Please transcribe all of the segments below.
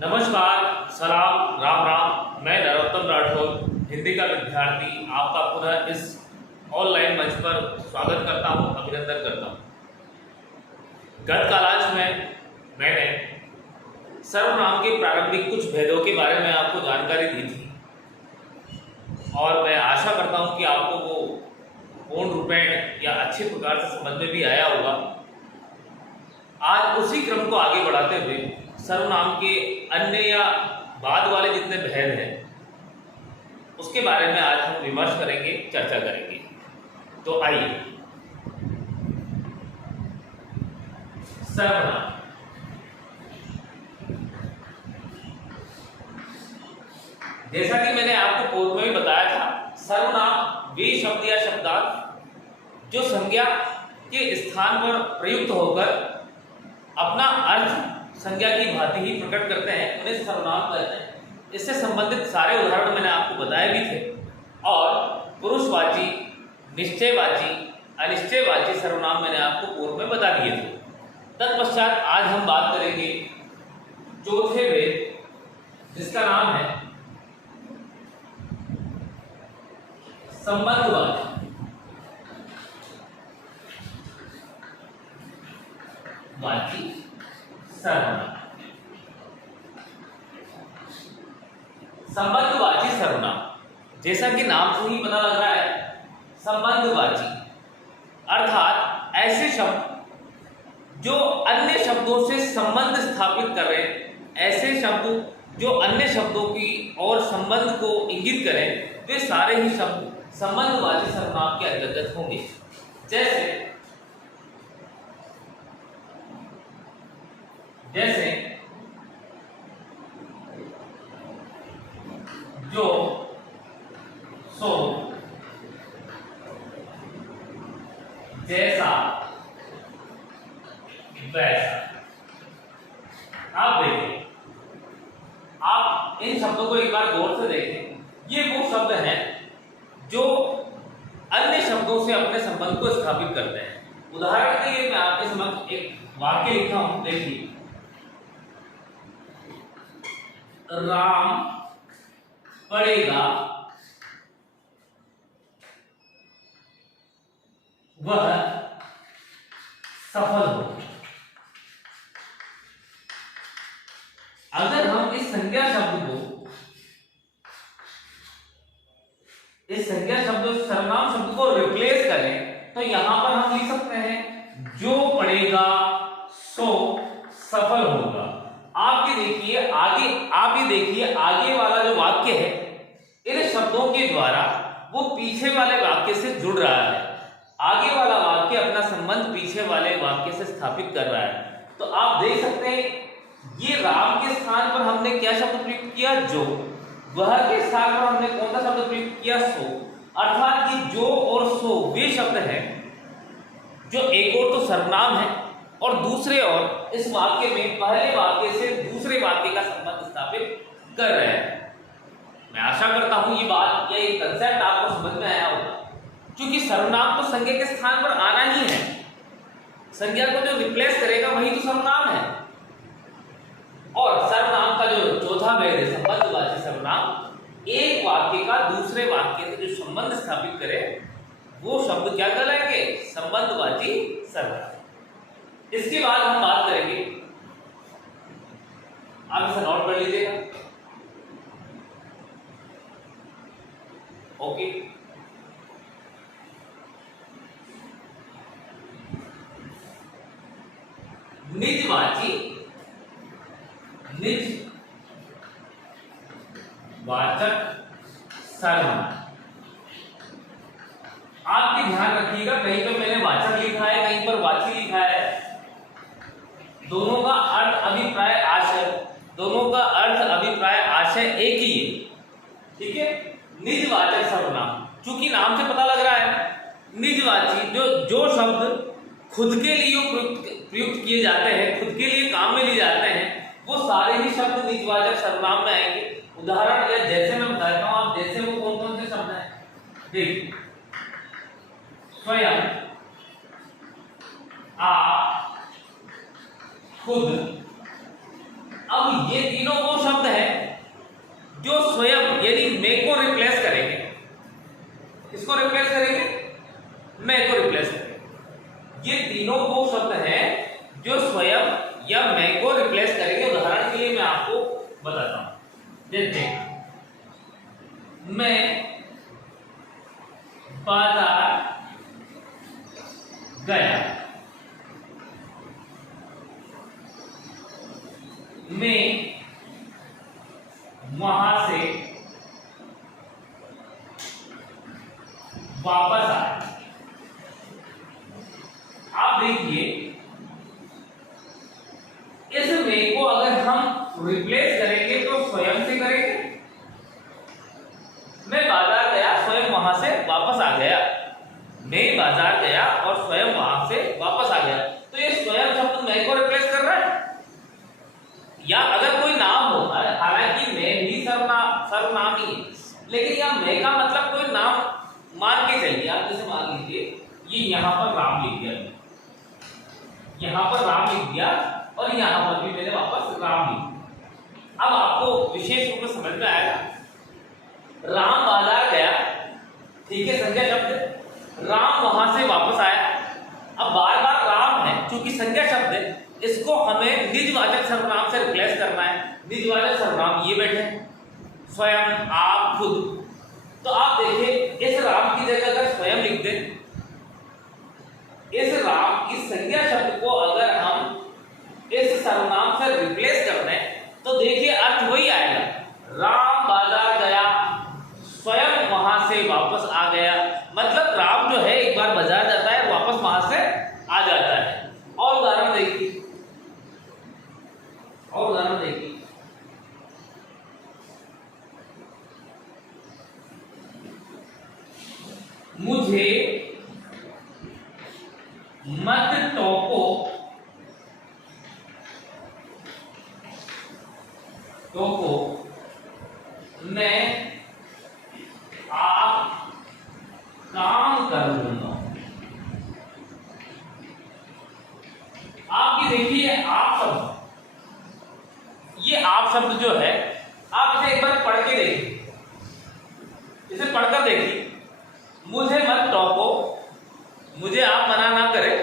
नमस्कार, सलाम, राम राम। मैं नरोत्तम राठौर, हिंदी का विद्यार्थी, आपका पुनः इस ऑनलाइन मंच पर स्वागत करता हूं, अभिनंदन करता हूं। गत कालांश में मैंने सर्वनाम के प्रारंभिक कुछ भेदों के बारे में आपको जानकारी दी थी और मैं आशा करता हूं कि आपको वो पूर्ण रूपेण या अच्छे प्रकार से समझ में भी आया होगा। आज उसी क्रम को आगे बढ़ाते हुए सर्वनाम के अन्य या बाद वाले जितने भेद हैं उसके बारे में आज हम विमर्श करेंगे, चर्चा करेंगे। तो आइए, सर्वनाम। जैसा कि मैंने आपको पूर्व में भी बताया था, सर्वनाम वे शब्द या शब्दार्थ जो संज्ञा के स्थान पर प्रयुक्त होकर अपना अर्थ संज्ञा की भांति ही प्रकट करते हैं, उन्हें सर्वनाम कहते हैं। इससे संबंधित सारे उदाहरण मैंने आपको बताए भी थे और पुरुषवाची, निश्चयवाची, अनिश्चयवाची सर्वनाम मैंने आपको पूर्व में बता दिए थे। तत्पश्चात आज हम बात करेंगे चौथे भेद, जिसका नाम है संबंधवाची। सर्वनाम, संबंधवाची सर्वनाम, जैसा कि नाम से ही पता लग रहा है, संबंधवाची अर्थात ऐसे शब्द जो अन्य शब्दों से संबंध स्थापित कर रहे हैं, ऐसे शब्द जो अन्य शब्दों की और संबंध को इंगित करें, वे सारे ही शब्द संबंधवाची सर्वनाम के अंतर्गत होंगे। जैसे जो, सो, जैसा, वैसा। आप देखिए, आप इन शब्दों को एक बार गौर से देखें। ये वो शब्द हैं जो अन्य शब्दों से अपने संबंध को स्थापित करते हैं। उदाहरण के लिए मैं आपके समक्ष एक वाक्य लिखा हूं, देखिए। राम पढ़ेगा, वह सफल हो। अगर हम इस संज्ञा शब्द सर्वनाम शब्द को रिप्लेस करें तो यहां पर हम लिख सकते हैं जो पढ़ेगा सो सफल होगा। आप ये देखिए आगे वाला जो वाक्य है, इन शब्दों के द्वारा वो पीछे वाले वाक्य से जुड़ रहा है। आगे वाला वाक्य अपना संबंध पीछे वाले वाक्य से स्थापित कर रहा है। तो आप देख सकते हैं, ये राम के स्थान पर हमने क्या शब्द प्रयुक्त किया? जो। वह के स्थान पर हमने कौन सा शब्द प्रयुक्त किया? सो। अर्थात ये जो और सो वे शब्द हैं जो एक और तो सर्वनाम है और दूसरे ओर इस वाक्य में पहले वाक्य से दूसरे वाक्य का संबंध स्थापित कर रहे हैं। मैं आशा करता हूं ये बात या ये कंसेप्ट आपको समझ में आया होगा। क्योंकि सर्वनाम तो संज्ञा के स्थान पर आना ही है। संज्ञा को जो रिप्लेस करेगा वही तो सर्वनाम है। और सर्वनाम का जो चौथा भेद है, संबंधवाची सर्वनाम, एक वाक्य का दूसरे वाक्य से जो संबंध स्थापित करे वो शब्द क्या कहलाएंगे? संबंधवाची सर्वनाम। इसके बाद हम बात करेंगे, आप इसे नोट कर लीजिएगा। ओके, निजवाची वाचक सर्वनाम। आप भी ध्यान रखिएगा, कहीं पर मैंने वाचक लिखा है, कहीं पर वाची लिखा है। दोनों का अर्थ अभिप्राय आशय एक ही है। ठीक है। निजवाचक सर्वनाम, चूंकि नाम से पता लग रहा है, निजवाची जो शब्द खुद के लिए प्रयुक्त किए जाते हैं, खुद के लिए काम में लिए जाते हैं, वो सारे ही शब्द निजवाचक सर्वनाम में आएंगे। उदाहरण या जैसे मैं बताता हूं, आप जैसे वो कौन कौन से शब्द हैं देखिए। स्वयं, आप, खुद। अब अब ये तीनों वो शब्द हैं जो स्वयं यदि मैं को रिप्लेस करेंगे। किसको रिप्लेस करेंगे? मैं को रिप्लेस करेंगे। ये तीनों वो शब्द हैं जो स्वयं या मैं को रिप्लेस करेंगे। उदाहरण के लिए मैं आपको बताता हूं। देखते हैं, मैं बाजार गया, मैं वहां से वापस आया। आप देखिए, इस मैं को अगर हम रिप्लेस करेंगे तो स्वयं से करेंगे। मैं बाजार गया, स्वयं वहां से वापस आ गया। मैं बाजार गया और स्वयं वहां से वापस आ गया। तो ये स्वयं शब्द मैं को रिप्लेस कर रहा है। या अगर कोई नाम होता है, हालांकि मैं भी सर्वनाम ही है, लेकिन यह मैं का मतलब कोई नाम मान के चलिए। आप जैसे मान लीजिए ये यहां पर राम लिख दिया, यहां पर राम लिख दिया और यहां पर भी मैंने वापस राम लिख दिया। अब आपको विशेष रूप से समझ में आएगा। राम बाजार गया, ठीक है, संज्ञा शब्द। राम वहां से वापस आया। अब बार बार राम है, चूंकि संज्ञा शब्द है, इसको हमें निजवाचक सर्वनाम से रिप्लेस करना है। निजवाचक सर्वनाम ये बैठे, स्वयं, आप, खुद। तो आप देखिए, इस राम की जगह अगर स्वयं लिख दें, इस राम की संज्ञा शब्द को अगर हम इस सर्वनाम से रिप्लेस कर दें तो देखिए अर्थ वही आएगा। राम बाजार गया, स्वयं वहां से वापस आ गया। मतलब राम जो है एक बार बाजार जाता है, वापस वहां से आ जाता है। और उदाहरण देखिए, मुझे मत टोको, मैं आप काम कर लूंगा। आप भी देखिए, आप शब्द, ये आप शब्द जो है, आप इसे एक बार पढ़ के देखिए, इसे पढ़कर देखिए। मुझे मत टोको, मुझे आप मना ना करें,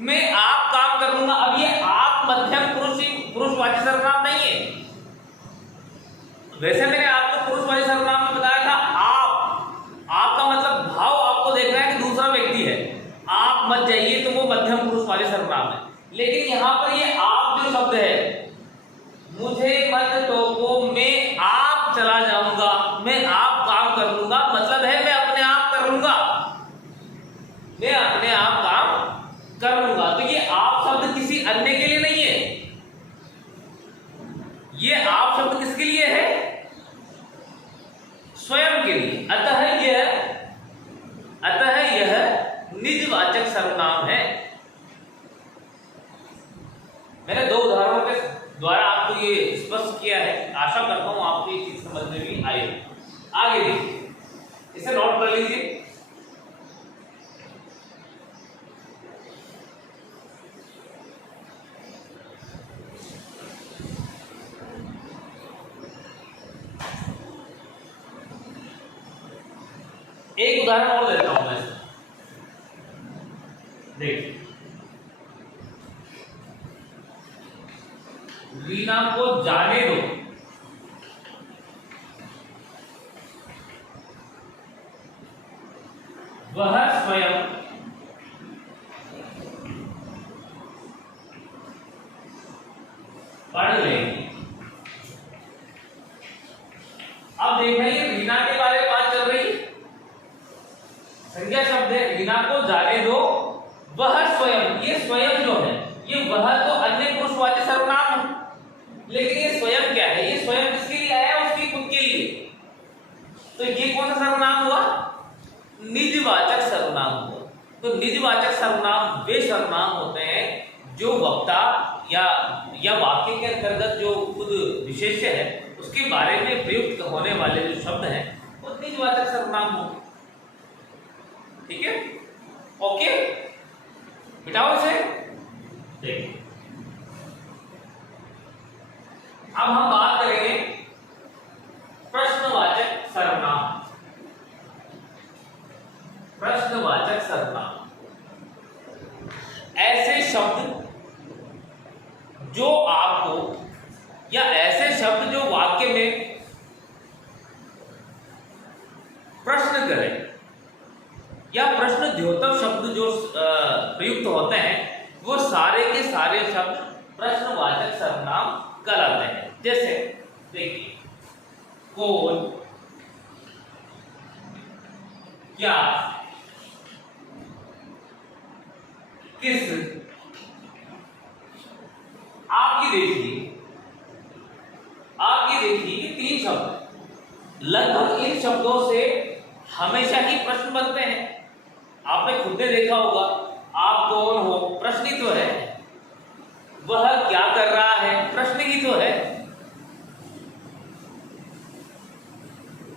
मैं आप काम कर लूंगा। अब ये आप मध्यम पुरुषवाची सर्वनाम नहीं है। वैसे मैंने आपको पुरुषवाची सर्वनाम में बताया था आप का मतलब भाव आपको देख रहा है कि दूसरा व्यक्ति है, आप मत जाइए, तो वो मध्यम पुरुषवाची सर्वनाम है। लेकिन यहां पर ये आप जो शब्द है, मुझे मत टोको, मैं आप चला जाऊंगा, मैं आप काम कर लूंगा, मतलब है मैं अपने आप कर लूंगा, मैं अपने आप काम कर लूंगा। तो ये आप शब्द किसी अन्य के लिए नहीं है, ये आप शब्द किसके लिए है? स्वयं के लिए। अतः यह निजवाचक सर्वनाम है। मैंने दो उदाहरणों के द्वारा आपको ये स्पष्ट किया है। आशा करता हूं आपको ये चीज समझ में भी आई। आगे देखिए, इसे नोट कर लीजिए। एक उदाहरण और देता हूं मैं, देखिए, रीना को जाने दो, वह स्वयं पढ़ लेगी। अब देख रही है, रीना के बारे में बात चल रही है, संज्ञा शब्द है, रीना को जाने दो, वह स्वयं, ये स्वयं जो है, ये वह तो अन्य पुरुषवाची सर्वनाम है, लेकिन ये स्वयं क्या है? ये स्वयं किसके लिए आया? उसकी खुद के लिए। तो ये कौन सा सर्वनाम हुआ? निजवाचक सर्वनाम हुआ। तो निजवाचक सर्वनाम वे सर्वनाम होते हैं जो वक्ता या वाक्य के अंतर्गत जो खुद विशेष्य है उसके बारे में प्रयुक्त होने वाले जो शब्द हैं वो निजवाचक सर्वनाम हो। ठीक है, ओके, मिटाओ इसे। देखिए, ऐसे शब्द जो आपको या ऐसे शब्द जो वाक्य में प्रश्न करें या प्रश्न द्योतक शब्द जो प्रयुक्त होते हैं वो सारे के सारे शब्द प्रश्नवाचक सर्वनाम कहलाते हैं। जैसे देखिए, कौन, क्या, किस। आपकी देखिए ये तीन शब्द, लगभग इन शब्दों से हमेशा ही प्रश्न बनते हैं। आपने खुद ने देखा होगा, आप कौन हो प्रश्न ही तो है, वह क्या कर रहा है प्रश्न ही तो है,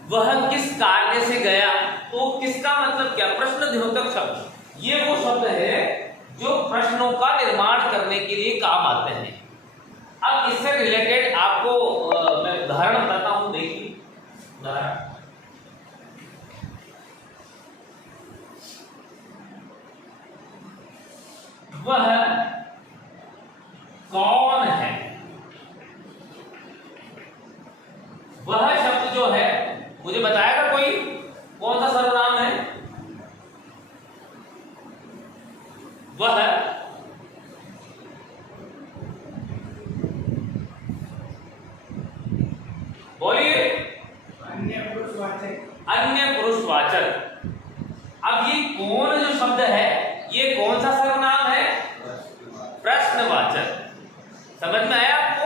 वह किस कार्य से गया, तो किसका मतलब क्या, प्रश्न द्योतक शब्द। ये वो शब्द है जो प्रश्नों का निर्माण करने के लिए काम आते हैं। अब इससे रिलेटेड आपको मैं उदाहरण बताता हूं। देखिए उदाहरण, वह कौन है। वह शब्द जो है, मुझे बताएगा कोई कौन सा सर्वनाम है? वह बोलिए। अन्य पुरुषवाचक। अब ये कौन जो शब्द है ये कौन सा सर्वनाम है? प्रश्नवाचक। समझ में आया आपको?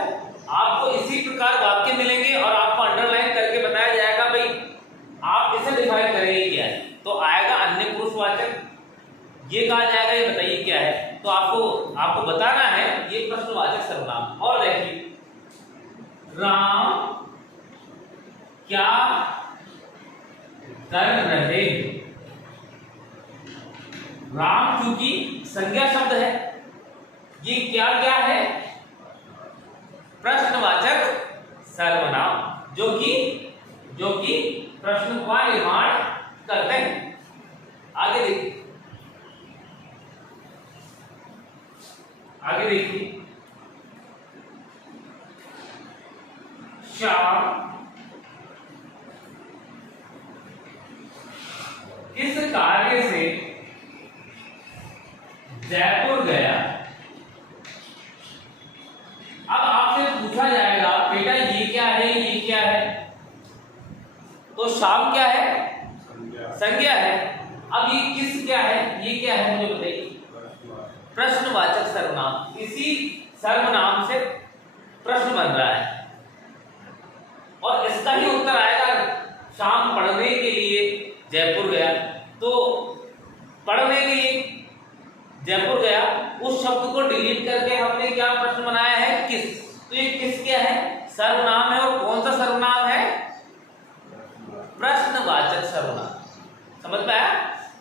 आपको इसी प्रकार वाक्य मिलेंगे और आपको अंडरलाइन करके बताया जाएगा, भाई आप इसे डिफाइन करेंगे क्या है, तो आएगा अन्य पुरुषवाचक। ये कहा जाएगा, ये बताइए क्या है, तो आपको बताना है ये प्रश्नवाचक सर्वनाम। और देखिए, राम क्या कर रहे। राम चूंकि संज्ञा शब्द है, ये क्या क्या है? प्रश्नवाचक सर्वनाम, जो कि प्रश्न का निर्माण करते हैं। आगे देखिए, श्याम किस कार्य से जयपुर गया। अब आपसे पूछा जाएगा, बेटा ये क्या है, ये क्या है, तो शाम क्या है? संज्ञा है। अब ये किस क्या है, ये क्या है, मुझे बताइए। प्रश्नवाचक सर्वनाम। इसी सर्वनाम से प्रश्न बन रहा है और इसका ही उत्तर आएगा। शाम पढ़ने के लिए जयपुर गया, तो पढ़ने के लिए जयपुर गया, उस शब्द को डिलीट करके हमने क्या प्रश्न बनाया है? किस। तो ये किस क्या है? सर्वनाम है। और कौन सा सर्वनाम है? प्रश्नवाचक सर्वनाम। समझ में आया?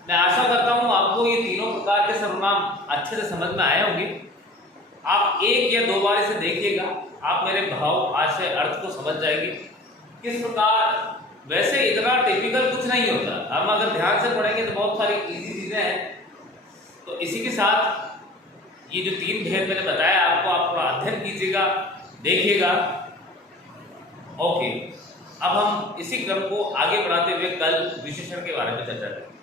मैं आशा करता हूं आपको ये तीनों प्रकार के सर्वनाम अच्छे से समझ में आए होंगे। आप एक या दो बार इसे देखिएगा, आप मेरे भाव आशय अर्थ को समझ जाएंगे किस प्रकार। वैसे इतना टिपिकल कुछ नहीं होता, हम अगर ध्यान से पढ़ेंगे तो बहुत सारी इजी चीजें हैं। तो इसी के साथ ये जो तीन भेद मैंने बताया आपको, आप थोड़ा अध्ययन कीजिएगा, देखिएगा। ओके, अब हम इसी क्रम को आगे बढ़ाते हुए कल विशेषण के बारे में चर्चा करेंगे।